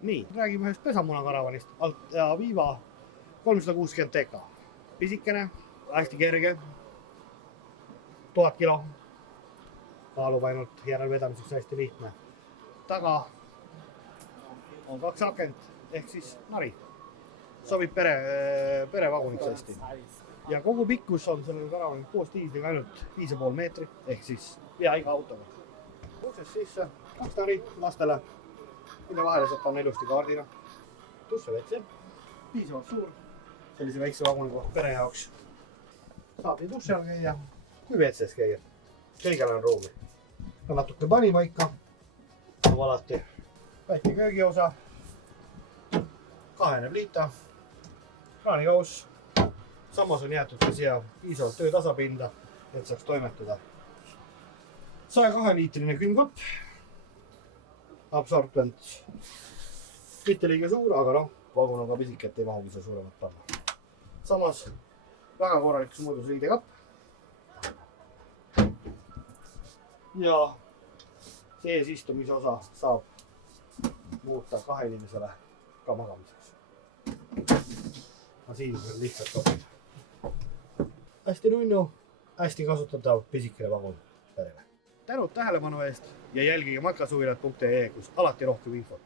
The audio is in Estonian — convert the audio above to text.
Nii, räägime ühest pesamunakaravanist, alt ja Viva 360 TK. Pisikene, hästi kerge, 1000 kilo. Kaalub ainult järelvedamiseks hästi lihtne. Taga on 2 akent ehk siis nari. Sobib perevaguniks hästi. Ja kogu pikkus on sellel karavanil koos diisliga ainult 5,5 meetrit ehk siis pea iga autoga. Uksest sisse 2 nari lastele, mille vahele saab panna ilusti kaardina. Tusse WC, piisavalt suur sellise väikse vaguni koht pere jaoks. Saab nii duši all käia kui WC-s käia. Kõigel on ruumi. Natuke panipaika, nagu alati. Väike köögiosa, kahene pliita, kraanikauss. Samas on jäetud ka siia piisavalt töötasapinda, et saaks toimetada. 102-liitrine külmkapp. Absorbent mitte liiga suur, aga noh, vagun on ka pisik, et ei mahugi see suuremat panna. Samas väga korralik muudus riidekapp. Ja sees istumise osa saab muuta 2 inimesele ka magamiseks. Ma siin lihtsalt sobib. Hästi nunnu, hästi kasutatav pisikene vagun perele. Tänud tähelepanu eest ja jälgige matkasuvilat.ee, kus alati rohkem infot.